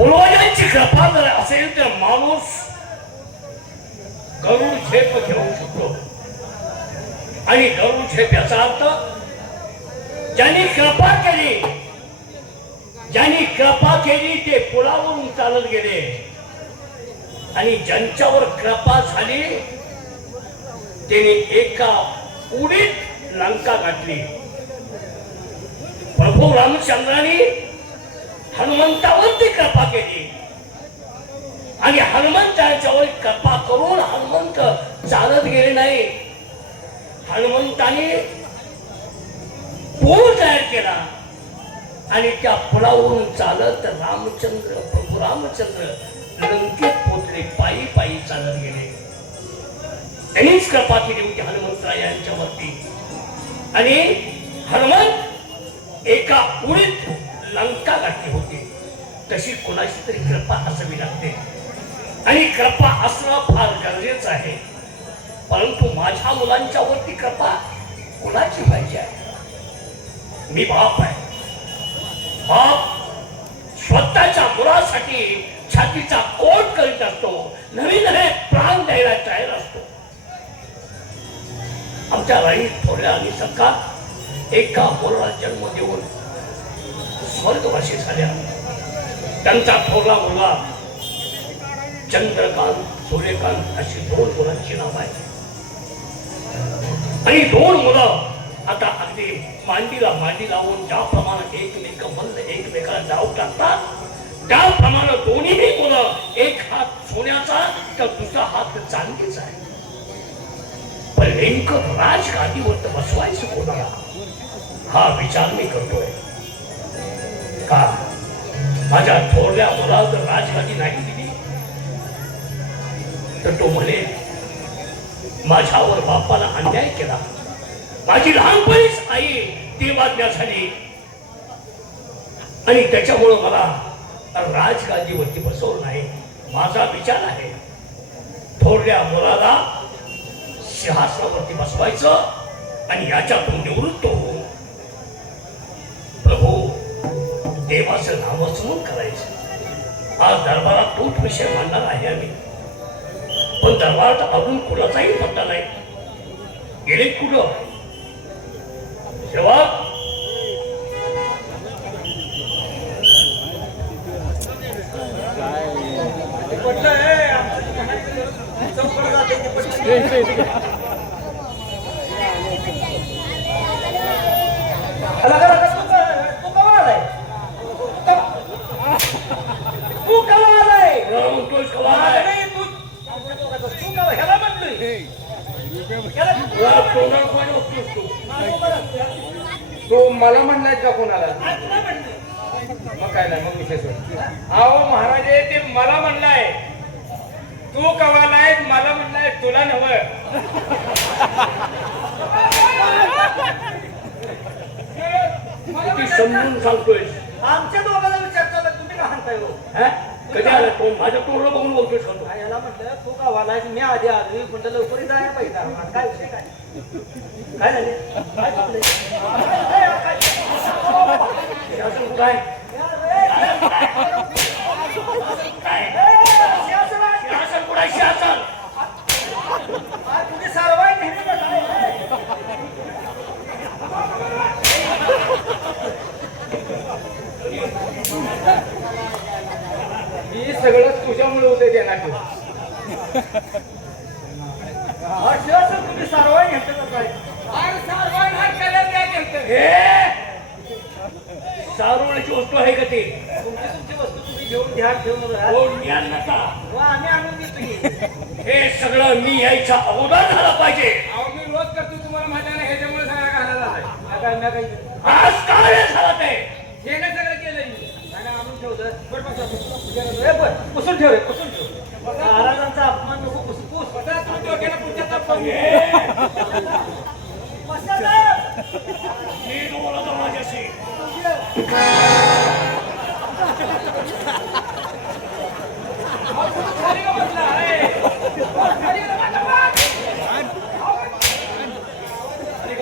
पूर्वजांची कृपा जर असेल तर माणूस गरुड झेप घेऊ शकतो. आणि गरुड झेप याचा अर्थ ज्यांनी कृपा केली ते पुलावरून चालत गेले आणि ज्यांच्यावर कृपा झाली त्यांनी एका उडीत लंका गाठली. प्रभू रामचंद्रांनी हनुमंतावरती कृपा केली आणि हनुमंताच्यावर कृपा करून हनुमंत चालत गेले नाही. हनुमंताने पूल तयार केला आणि त्या पुलावरून चालत प्रभू रामचंद्र लंकेत पोचले. पायी पायी चालत गेले. त्यांनीच कृपा केली होती हनुमंतराय यांच्यावरती. आणि हनुमंत एका उडीत लंका गाठली होती. तशी कोणाची तरी कृपा असावी लागते आणि कृपा असणं फार गरजेचं आहे. परंतु माझ्या मुलांच्या वरती कृपा कोणाची पाहिजे आहे? मी बाप आहे. बाप स्वतःच्या मुलासाठी छातीचा कोट करीत असतो. नवीन नवे प्राण द्यायला तयार असतो. आमच्या राणी थोड्या आणि सरकार एका मुलाला जन्म देऊन स्वर्गवासी झाल्या. त्यांचा थोरला मुलगा चंद्रकांत, सूर्यकांत अशी 2 मुलांची नाव आहे. आणि 2 मुलं आता अगदी मांडीला मांडी लावून ज्याप्रमाणे एकमेकाला डाव टाकतात त्याप्रमाणे दोन्ही मुलं एक हात सोन्याचा तर दुसरा हात चांदीचा आहे. पण नेमकं राजगादीवर बसवायचं कोणाला हा विचार मी करतोय. का माझ्या थोरल्या मुलाला जर राजगादी नाही दिली तर तो म्हणे माझ्यावर बापाला अन्याय केला. माझी लहानपणीच आई देवाज्ञा झाली आणि त्याच्यामुळं मला राजगादीवरती बसवलं नाही. माझा विचार आहे थोरल्या मुलाला सिंहासनावरती बसवायचं आणि याच्यातून निवृत्त होऊन प्रभू देवाचं नामस्मरण करायचं. आज दरबारात तोच विषय मांडणार आहे आम्ही. पण दरबारात अजून कुणाचाही पत्ता नाही. गेले कुठं जेव्हा तो मला म्हणलाय का कोणाला? मग काय नाही, मग विशेष अहो महाराज ते मला म्हणलाय. तू कवालाय मला म्हणलाय तुला नव. समजून सांगतोय. आमच्या दोघांना विचारता तुम्ही का म्हणताय हो? कधी आला तो माझ्या तोंडला बघून बोलतोय. याला म्हटलं तू का वालाय मी आधी आलो पण लवकर जायला पाहिजे. काय विषय काय काय झाले काय चुकले तुम्ही सर्वांनी मी सगळं तुझ्यामुळे होते देणार. तुम्ही सर्वांनी सारवण्याची वस्तू आहे का ते? तुमची वस्तू तुम्ही घेऊन ध्यान ठेवून आम्ही आणून देतो. हे सगळं मी यायच्या अगोदर झालं पाहिजे. मी रोज करतो तुम्हाला माहिती नाही. ह्याच्यामुळे सगळं घालायला आहे. आज काय झालं ते? हे नाही सगळं केलं मी आणून ठेवलं. पुसून ठेव रे पुसून ठेव. महाराजांचा अपमान नको पुसूस. तुम्ही डोक्याला पुढच्या नीट बोलतो माझ्याशी.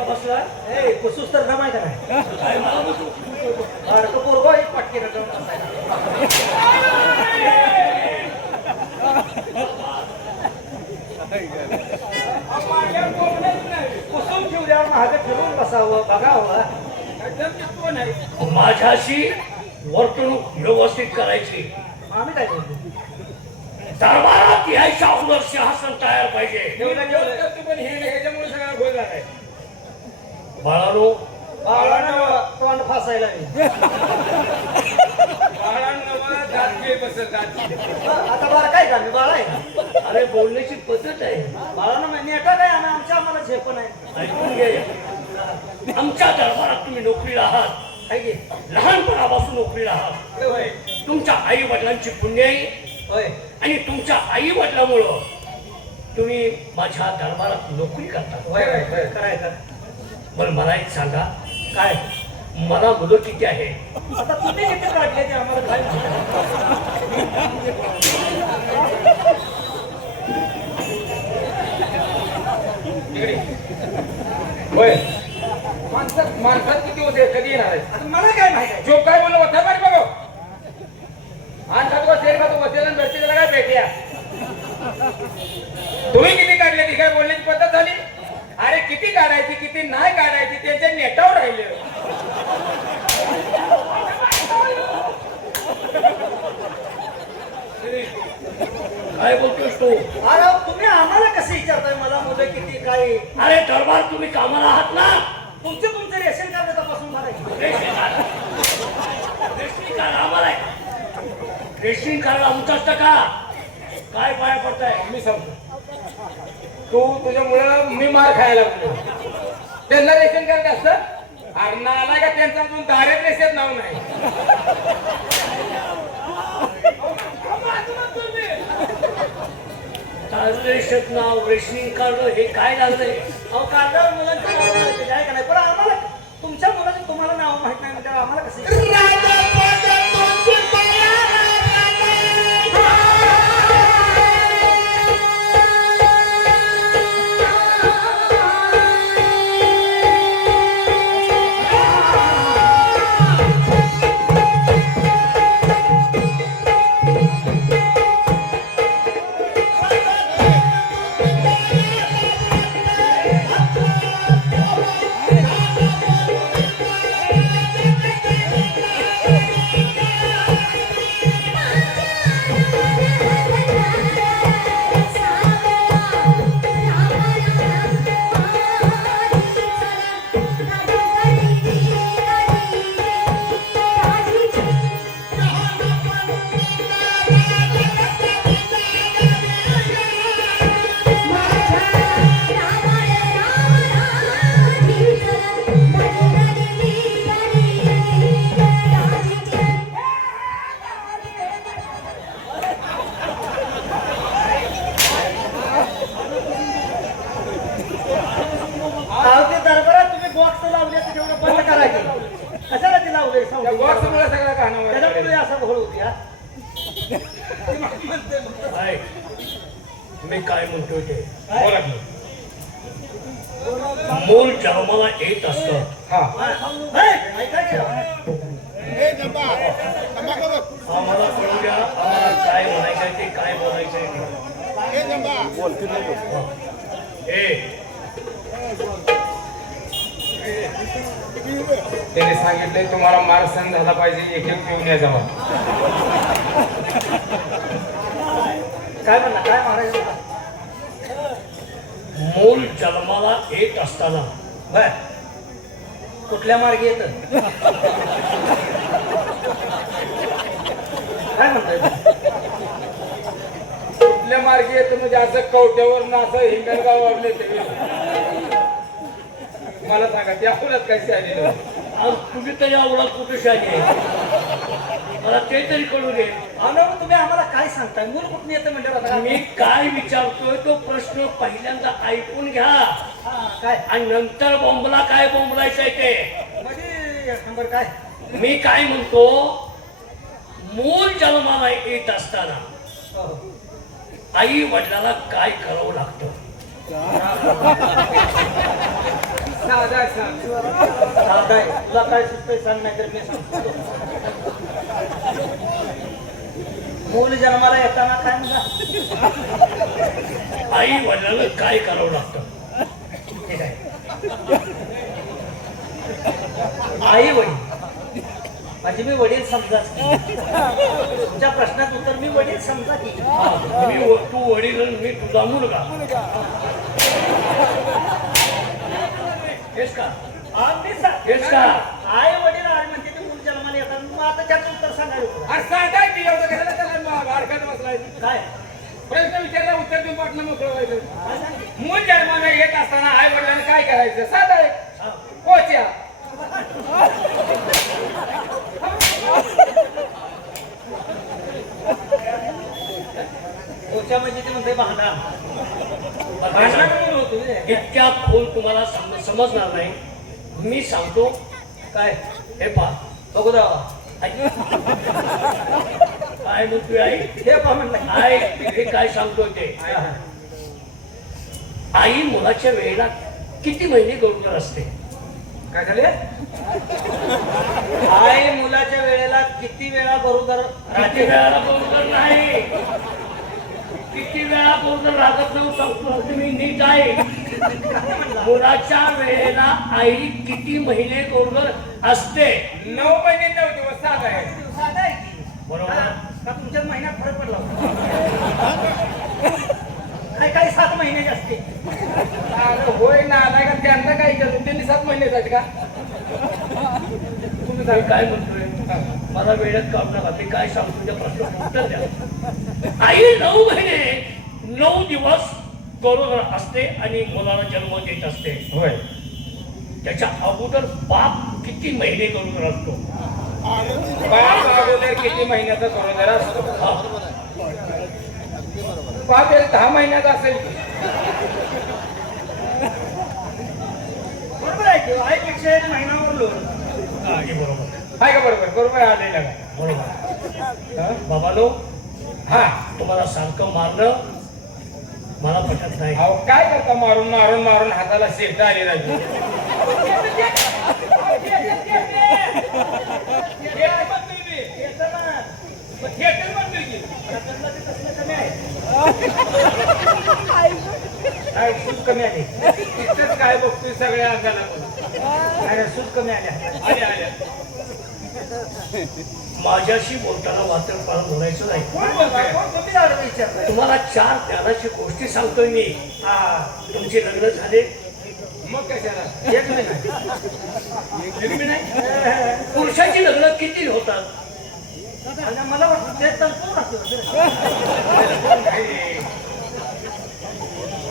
बसला पुसूस तर जमाय का नाही? पोरगो एक पटके नाही माझ्याशी वर्तणूक व्यवस्थित करायची. आम्ही काय बोलतो दरबारात यायच्या अगोदर सिंहासन तयार पाहिजे. पण हे ह्याच्यामुळे सगळा गोल झालाय. बाळानो, बाळानं तोंड फासायला बाळांना दात घे बसल दात. आता बाळा काय झालं बाळा आहे अरे बोलण्याची पद्धत आहे. बाळानं नेटा काय आम्हाला झेप नाही ऐकून घे. आमच्या दरबारात तुम्ही नोकरीला आहात. काय घे लहानपणापासून नोकरीला आहात. होय तुमच्या आई वडिलांची पुण्याई होय आणि तुमच्या आई वडिलांमुळं तुम्ही माझ्या दरबारात नोकरी करता. होय होय करायचं बरं मला एक सांगा, काय मला मुलं किती आहे? आता तुम्ही किती काढले ते आम्हाला काय माहिती. इकडे. होय माणसात किती होते कधी येणार आहे? आता मला काय माहिती आहे जो काय बोललो होता मारी बघो. आणि खातो शेर खातो वसेला भेटते त्याला काय भेटल्या. तुम्ही किती काढले ती काय बोलण्याची पद्धत झाली. अरे किती काढायची किती नाही काढायची त्यांच्या नेटावर राहिले. काय बोलतोस तू? अरे तुम्ही आम्हाला कसं विचारताय मला मुलं किती काय अरे दरबार तुम्ही कामाला आहात ना? तुमचं रेशन कार्ड तपासून बघायचं रेशन कार्ड आम्हाला आहे. रेशन कार्ड आमचं असतं का? काय पाया पडताय? मी सांगतो तू तुझ्यामुळं मी मार खायला लागलो. त्यांना रेशन कार्ड असतं. अरे नाला का त्यांचा अजून दारिद्र्य रेषेत नाव नाही. रेशन नाव रेशनिंग कार्ड हे काय लागलंय? अहो कार्डावर मुलांचं नाव माहिती आहे का नाही पण आम्हाला तुमच्या मुलाचं तुम्हाला नाव माहित नाही म्हणजे आम्हाला कसं कशाला ती लावले त्या बॉक्समुळे सगळा गाणं त्याच्यामुळे असं घोळ होती हा ऐक, मी काय म्हणतोय ते बोला की. मूल जन्माला येत असतं. हा ऐका की आम्हाला कळू द्या, आम्हाला काय म्हणायचंय ते काय बोलायचंय ते. त्याने सांगितलंय तुम्हाला मार सहन झाला पाहिजे एक एक पिऊन या जावा. काय म्हणला काय मारायचं मूल जन्माला येत असताना बर कुठल्या मार्गी येत काय म्हणताय कुठल्या मार्गी येतं म्हणजे असं कवट्यावर ना असं हिंगणगाव वाढले ते मला सांगा त्या फुलात काय आलेलं आज तुम्ही तरी आवडा कुठे शाही मला ते तरी कळू दे. अनुभव तुम्ही आम्हाला काय सांगताय मूल कुठून येतं म्हणजे मी काय विचारतोय तो प्रश्न पहिल्यांदा ऐकून घ्या काय आणि नंतर बोंबला काय बोंबलायचंय ते. म्हणजे नंबर काय मी काय म्हणतो, मूल जन्माला येत असताना आई वडिलाला काय करावं लागतं? साधा सांग. तुला काय सुचतंय सांग नाही तर मी सांगतो मूल जन्माला येताना काय म्हणा आई वडिलाला काय करावं लागतं? ठीक आहे आई वडील माझे मी वडील समजा तुमच्या प्रश्नात उत्तर मी वडील समजा की तू वडील आणि मी तुझा मुलगा हेच का हेच का आई वडील आहे म्हणजे ते मूल जन्माला येतात मग आता त्याचं उत्तर सांगायचं अरे सांगाय की एवढं कशाला त्याला अडकत बसलाय काय प्रश्न विचारला उत्तर देऊन वाटणं मोकळं व्हायचं मूल जन्माला येत असताना आई वडिलांनी काय करायचं साधं आहे कोच्या कोच्या म्हणजे ते म्हणते भांडण होतो इतक्या खोल तुम्हाला समजणार नाही मी सांगतो काय हे पहा बघू दावा काय म्हणतोय आई हे पहा म्हणलं आई हे काय सांगतोय ते आई मुलाच्या वेळेला किती महिने गरोदर असते काय झाले आई मुलाच्या वेळेला किती वेळा बरोबर किती वेळाला गरोदर नाही किती वेळा गरोदर राहत नाही सांगतो तुम्ही नीट आहे मुलाच्या वेळेला आई किती महिने गरोदर असते 9 महिने 9 दिवस साध आहे साधा आहे की बरोबर का तुमच्यात महिन्यात फरक पडला काही काही 7 महिन्याचे असते अरे होय ना नाही का त्यांना काय विचारतो त्यांनी 7 महिन्यासाठी का तुम्ही काय म्हणतोय मला वेळेत काढू नका मी काय सांगतो त्या प्रश्न उत्तर द्या आई 9 महिने 9 दिवस गरोदर असते आणि मुलाला जन्म देत असते होय त्याच्या अगोदर बाप किती महिने गरोदर असतो बाप अगोदर किती महिन्याचा गरोदर असतो हा. बाप 10 महिन्याचा असेल बरोबर आहे की आईपेक्षा 1 महिनावर लोड हा, हे बरोबर आहे का बरोबर बरोबर आलेला का बरोबर बाबानो हा तुम्हाला सारखं मारलं मला पटत नाही अहो काय करता मारून मारून मारून हाताला शेट आली राहिली काय सूट कमी आली तिथंच काय बघतोय सगळ्या अंगाला अरे सूट कमी आल्या आल्या आल्या माझ्याशी बोलताना वात्रपान बोलायचं नाही कोण बोलताय? कोण तुम्ही जाऊन विचारताय? तुम्हाला 4 ज्ञानाची गोष्टी सांगतोय मी हा, तुमचे लग्न झाले मग कशाला एक बी नाही. एक बी नाही पुरुषाची लग्न किती होतात आणि मला वाटतं ते तंतू राहतो.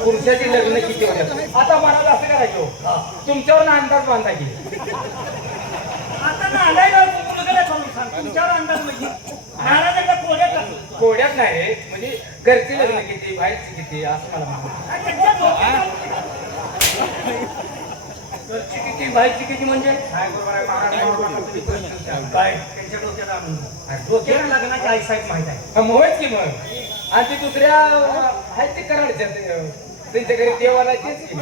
पुरुषाची लग्न किती होते आता मला असं करायचं हा. तुमच्यावर अंदाज बांधा की आता नांदायला मुलगाला करून सांग. तुमच्यावर अंदाज म्हणजे महाराजांना कोड्यात टाकलं. कोड्यात नाही म्हणजे घरची लग्न किती बाहेरची किती असं मला म्हणा आणि त्यांच्या डोक्यात घरची किती बाहेरची किती म्हणजे काय बरोबर आहे महाराज काय त्यांच्या डोक्यात आणून. डोक्याला लग्नाची आई साहेब माहित आहे. होयच की मग आणि ते दुसऱ्या आहेत ते कराडच्या त्यांच्या घरी देवाला तेच की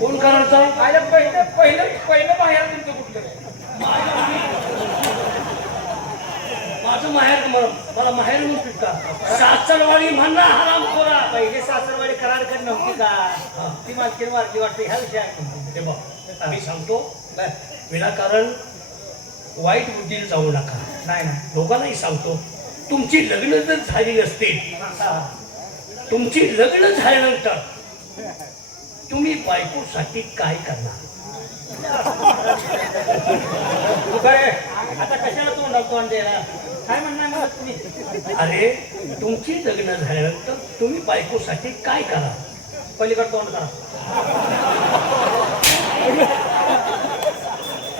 कोण करायचं माझ्या पहिलं पहिलं पहिलं बाहेर तुमचं कुठलं माझं माहेर मला माहेर म्हणतो का सासरवाडी म्हणा हराम खोरा पहिले सासरवाडी कराडकडे नव्हती का ती मालकीन वारकी वाटते ह्या विषयात हे बघ मी सांगतो विनाकारण वाईट बुद्धीला जाऊ नका नाही ना लोकांनाही सांगतो तुमची लग्न जर झाली नसतील तुमची लग्न झाल्यानंतर तुम्ही बायकोसाठी काय करणार तू काय आता कशाला तोंड द्यायला काय म्हणणार मला तुम्ही अरे तुमची लग्न झाल्यानंतर तुम्ही बायकोसाठी काय करा पलीकडे तोंड करा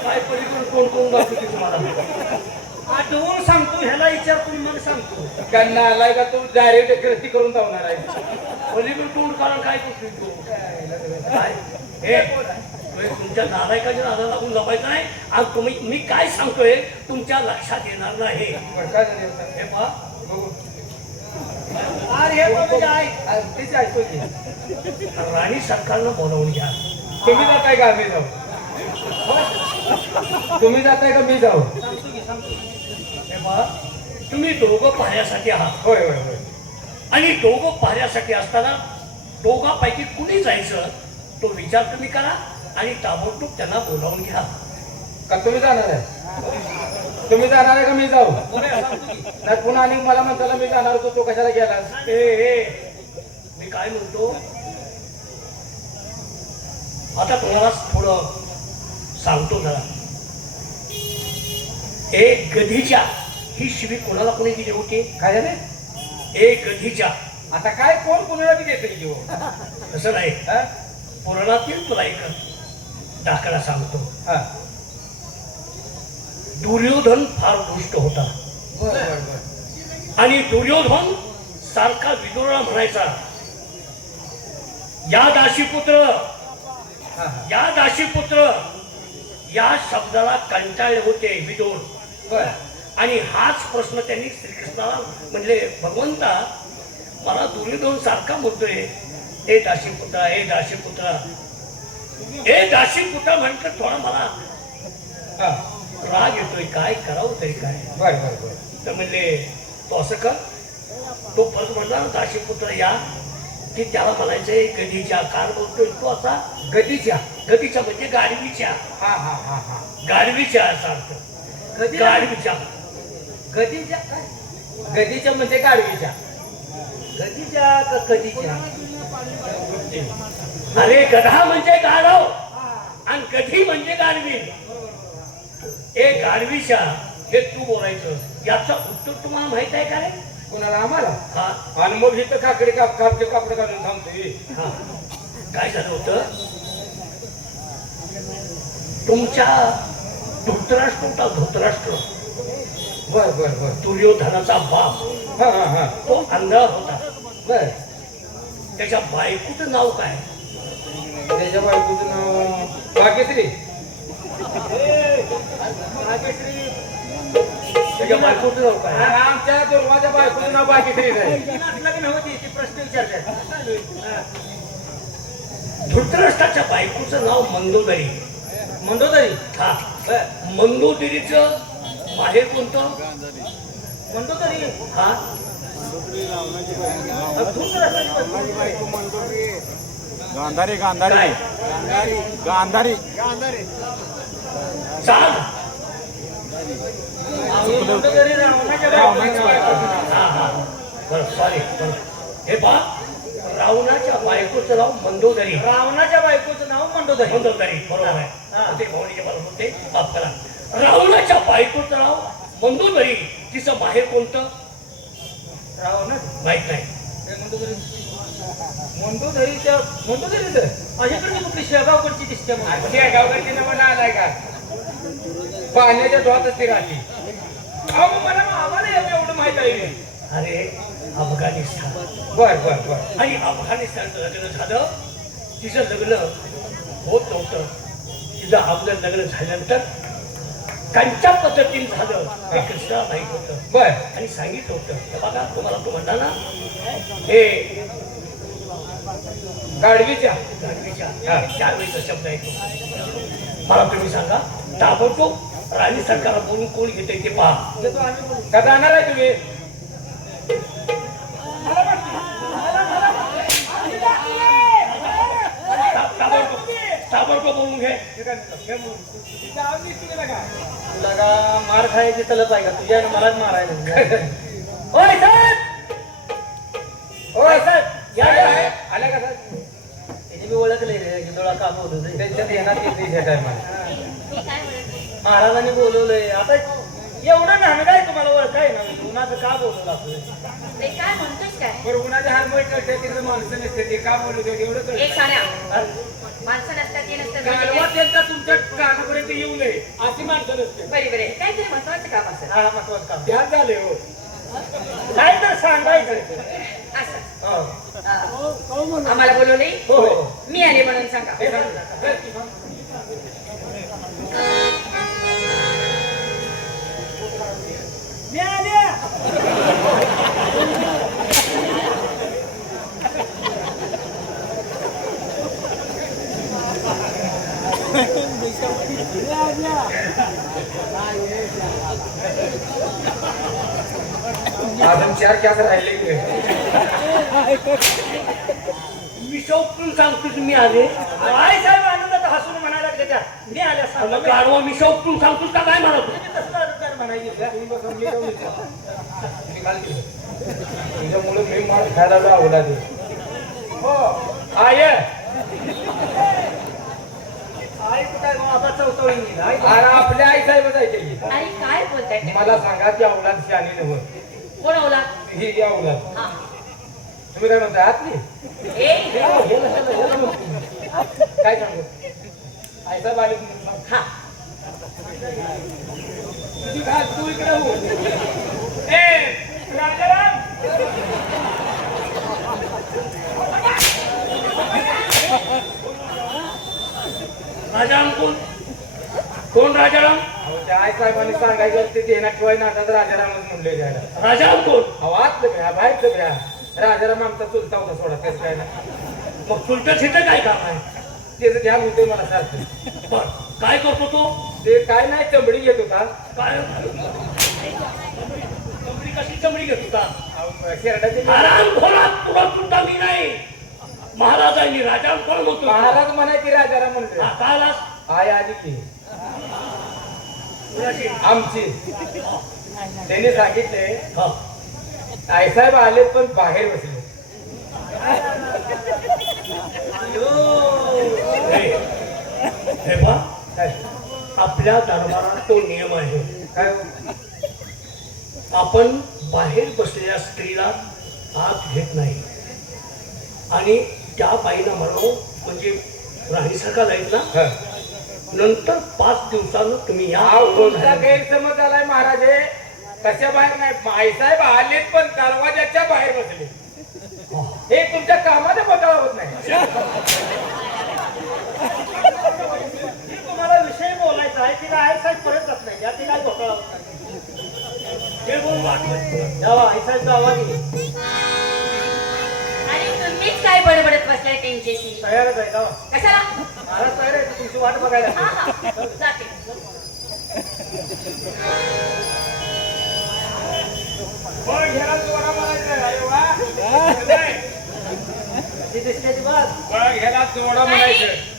काय पलीकडे कोण कोण दाखवते तुम्हाला आठवून सांगतो ह्याला विचारतो मग सांगतो त्यांना आलाय का तू डायरेक्ट कृती करून जाणार आहे पलीकडे तोंड कारण काय करतोय तू काय हे तुमच्या नालायकाच्या नादा लागून लपायचं नाही आणि तुम्ही मी काय सांगतोय तुमच्या लक्षात येणार नाही बरं, काय झालं आता? हे पहा बघू. अरे हे बघ आई तेच ऐकतो की राणी सरकारनं बोलावून घ्या तुम्ही जाताय का मी जाऊ तुम्ही जाताय का मी जाऊ सांगतो की सांगतो हे पहा तुम्ही दोघं पाहण्यासाठी आहात होय होय होय आणि दोघं पाहण्यासाठी असताना दोघांपैकी कुणी जायचं तो विचार तुम्ही करा आणि ताबडतोब त्यांना बोलावून घ्या. का तुम्ही जाणार आहे? तुम्ही जाणार आहे का मी जाऊ? नाही पुन्हा आणि मला म्हणताना मी जाणार होतो, तो कशाला गेला? मी काय म्हणतो, आता तुम्हाला थोडं सांगतो जरा. एक गधीच्या ही शिवी कोणाला कोणी दिली होती? काय झाले? एक गधीच्या. आता काय कोण कोणाला बी देते जीव? तसं नाही, हा? पुराणातील तुला एक दाखला सांगतो. हा. दुर्योधन फार दुष्ट होता बर बर बर. आणि दुर्योधन सारखा विदुराला म्हणायचा, या दाशीपुत्र, हा हा. या दाशीपुत्र, या शब्दाला कंटाळले होते विदुर. बर. आणि हाच प्रश्न त्यांनी श्रीकृष्णाला म्हणले, भगवंता मला दुर्योधन सारखा म्हणतोय, ए दाशीपुत्रा, ए दाशीपुत्रा, ए दाशीपुत्रा म्हटलं थोडा मला हा. राग येतोय, काय करावं तरी काय. बर बर बर. तर म्हणले तो असं कर. तो परत म्हणला दाशीपुत्र या, की त्याला म्हणायचंय गधीच्या. कार बोलतोय तो असा गदीच्या. गधीच्या म्हणजे गाडवीच्या. हा हा हा हा. गाडवीच्या असा अर्थ. गदीच्या गाडवीच्या. गदीच्या काय? गदीच्या म्हणजे गाडवीच्या. गदीच्या का कधीच्या? अरे गधा म्हणजे गाढव आणि गधी म्हणजे गाडवी. ए गाडवीच्या हे तू बोलायचं. याचं उत्तर तुम्हाला माहित आहे का रे? कोणाला? आम्हाला. हा आणि मग इथं काकडे कापचे कापड घालून थांबतोय. हा. काय झालं होतं, तुमच्या धृतराष्ट्र होता, धृतराष्ट्र बर बर बर. दुर्योधनाचा बाप, हा हा हा. तो आंधळा होता. बर. त्याच्या बायकोचं नाव काय? त्याच्या बायकोचं नाव भाग्यश्री. त्याच्या बायकोचं नाव काय? आमच्या दुर्वाच्या बायकोचं नाव भाग्यश्री आहे. नव्हती प्रश्न विचारतात. धृतराष्ट्राच्या बायकोचं नाव मंदोदरी. मंदोदरी. हा. मंदोदरीचं माहेर कोणतं? मंदोदरी. हा. गांधारी गांधारी काय? गांधारी चाल. मंदोदरी रावणाच्या रावणाची बायको. हा हा. बरं सॉरी. हे पहा, रावणाच्या बायकोचं नाव मंदोदरी. रावणाच्या बायकोचं नाव मंदोदरी. मंदोदरी बरोबर हा. आहे. ते भावनेचे मला होते, माफ करा. रावणाच्या बायकोचं नाव मंदोदरी. तिचं माहेर कोणतं? रावण माहित नाही. मंदोदरीच्या मंदोदरीचं माझ्याकडे कुठली शेगावकडची दिसते मला. गावकडची नाव आलाय का? पाण्याच्या डोहातच ती राहते. अहो मला आम्हाला एवढं माहित आहे. अरे अफगाणिस्तान. बर बर बर. आणि अफगाणिस्तानचं लग्न झालं. तिचं लग्न होत नव्हतं. तिचं आपलं लग्न झाल्यानंतर त्यांच्या पद्धतीने झालं ते कृष्णा माहित होतं. बर. आणि सांगितलं होतं, हे बघा तुम्हाला तो म्हणला ना, हे गाडवीच्या. गाडवीच्या त्यावेळीचा शब्द आहे तो. मला तुम्ही सांगा, ताबडतोब राणी सरकारला बोलून कोण घेते ते पहा. येतो आम्ही बोलू. का जाणार आहे तुम्ही? ताबडतोब बोलून घे. तुला का मार खायची तलप आहे का? तुझ्या आणि मलाच मारायला. ओय साहेब. होय साहेब. या, काय या. आहे? आल्या का साहेब? त्याने मी ओळखले रे गिदोळा काम होत त्यांच्यात येणार येते ह्या टायमाला. महाराजांनी बोलवलंय. आता एवढं नाणं आहे तुम्हाला ओळखाय ना. कुणाचं का बोलवलं आपलं? ते काय म्हणतोस काय? बरं उन्हाच्या हारमोट कळते तिकडे माणसं नसते ते का बोलू दे एवढं एक कळतं. साड्या माणसं नसतात ते नसतात म्हणजे गाढवा काय? त्यांचा तुमच्या कानापर्यंत येऊ नये अशी माणसं नसते. बरे बरे काहीतरी महत्वाचं काम असेल. हा महत्वाचं काम. ध्यान झाले हो. काय तर सांगायचं. असं हो. आम्हाला बोलवले. हो, हो. मी आले म्हणून सांगा. हे सांग. मी आले. अजून 4 कॅस राहिले. मी शौकून सांगतो तुम्ही आले आई साहेब आनंदात हसून म्हणायला लागले त्या मी आल्या सांगा गाडवा मी शौकून सांगतोस का काय म्हणतो म्हणायची का? तुझ्यामुळे मी मार खायला लावला ते हो आय आई कुठे आता चौथवळी नेली. आई अरे आपल्या आई साहेबच आहे ते. अरे काय बोलताय ते? मला सांगा ती औलाद शानी नव्हतं कोण ओला ही ती औलाद हा तुम्ही काय म्हणताय आतली ए काय सांगू आई साहेब आले म्हणून सांग. हा तुझी घास तू इकडे हो ए राजाराम राजाराम कोण राजाराम अहो, त्या आई साहेबांनी सांगायचं ते देण्यात ठेवाय ना आता राजारामच म्हणले द्यायला राजाराम कोण अहो आतलं घ्या बाहेरचं घ्या राजाराम आमचा चुलता होता सोडा तेच काय ना मग चुलत्या तिथं काय काम आहे त्याचं ध्यान होते मला सारखं बर काय करतो तो ते काय नाही चमडी घेत होता काय चमडी कशी चमडी घेत होता अहो, शेरडाचे आराम खोला तुला चुलता मी नाही महाराजांनी राजाराम कोण म्हणतो महाराज म्हणायची राजाराम म्हणते हा, काय आलास आई आली की कुणाशी? आमची त्यांनी सांगितले हा. आईसाहेब आले पण बाहेर बसले हे पहा काय आपल्या दरबारात तो नियम आहे काय आपण बाहेर बसलेल्या स्त्रीला आत घेत नाही आणि त्या बाईला म्हणू म्हणजे राणीसारखा जाईल ना हा. नंतर 5 दिवसानं तुम्ही या हा कोणता गैरसमज आलाय महाराजे तशा बाहेर नाही आईसाहेब आलेत पण दरवाजाच्या बाहेर बसले हे तुमच्या कामाचा बदला होत नाही मी तुम्हाला विषय बोलायचा आहे तिला आई साहेब परत जात नाही या तिला घोटाळा होत नाही. हे बोल वाटलं. जावा आई साहेब जावा की आणि तुम्हीच काय बडबडत बसलाय त्यांच्याशी तयारच आहे जावा कशाला महाराज तयार आहे तुमची वाट बघायला हा हा जाते बरं, घ्यायला जोडा म्हणायचं. अरे वा. ती दिसते ती बात बरं, घ्यायला जोडा म्हणायचं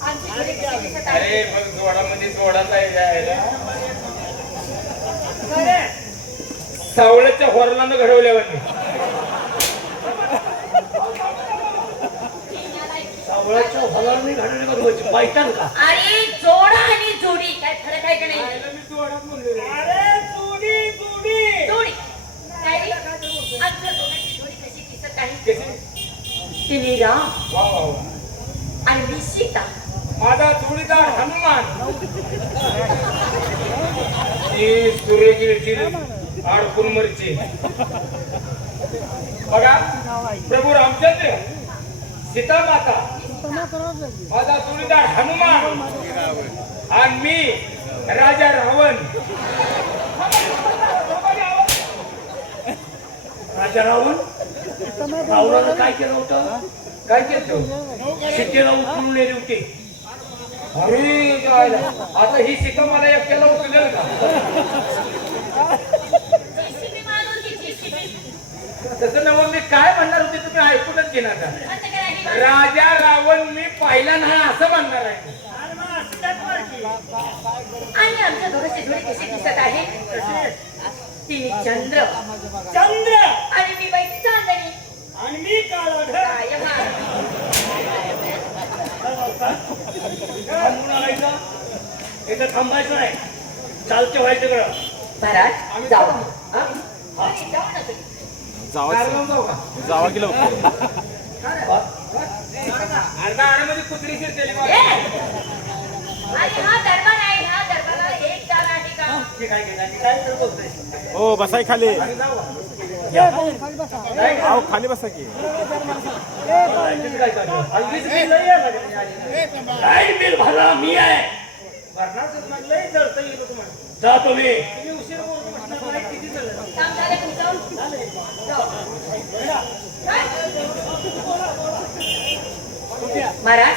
आमची घरी कशी दिसत आहे अरे मग जोडा म्हणजे जोडा नाही जायला सावळ्याच्या होरलानं घडवल्यावर सावळाच्या हवाला घडवले का तुम्हाला पायतान का अरे जोडा आणि जोडी काय फरक आहे का नाही अरे जोडी जोडी जोडी काय रे? आमच्या दोघांची जोडी कशी दिसत आहे तुम्ही राम वा वा वा आणि मी सीता माझा जोडीदार हनुमान ही सूर्यगिरीची अडकून मरची बघा प्रभू रामचंद्र सीता माता माझा जोडीदार हनुमान आणि मी राजा रावण राजा रावणानं काय केलं होतं काय केलं सीतेला उचलून नेले होते अरे जायला. आता ही सीता मला एकट्याला उचलेल का JCB मारून ती JCB. तसं नव मी काय म्हणणार होते तुम्ही ऐकूनच घेणार का असं काय आहे? राजा रावण मी पाहिला नाही असं म्हणणार आहे आणि आमच्या दोघांची जोडी कशी दिसत आहे तिने चंद्र चंद्र आणि मी बाई चांदणी आणि मी काळा काय महाराज. थांबून आणायचं इथं थांबायचं नाही चालते व्हायचं गं महाराज जाऊ हा? हा. अरे, जाऊ ना तुम्ही. जावा कारवां जाऊ का जावा की लवकर अर्धा आण्यामध्ये कुत्री शिरतेली ए! आणि हा दरबार आहे ह्या दरबाराला एक दार आहे का काय तर बोलतोय हो बसाय खाली अहो खाली बसा की अगदीच मी लय आहे माझ्या आली. काय बिल भरला मी आहे भरणारच मग लय जळतं येईल तुम्हाला जा तुम्ही तुम्ही उशीर बोलून बसणार नाही किती जळलं काम झालं तुमचं जाऊ. काय? महाराज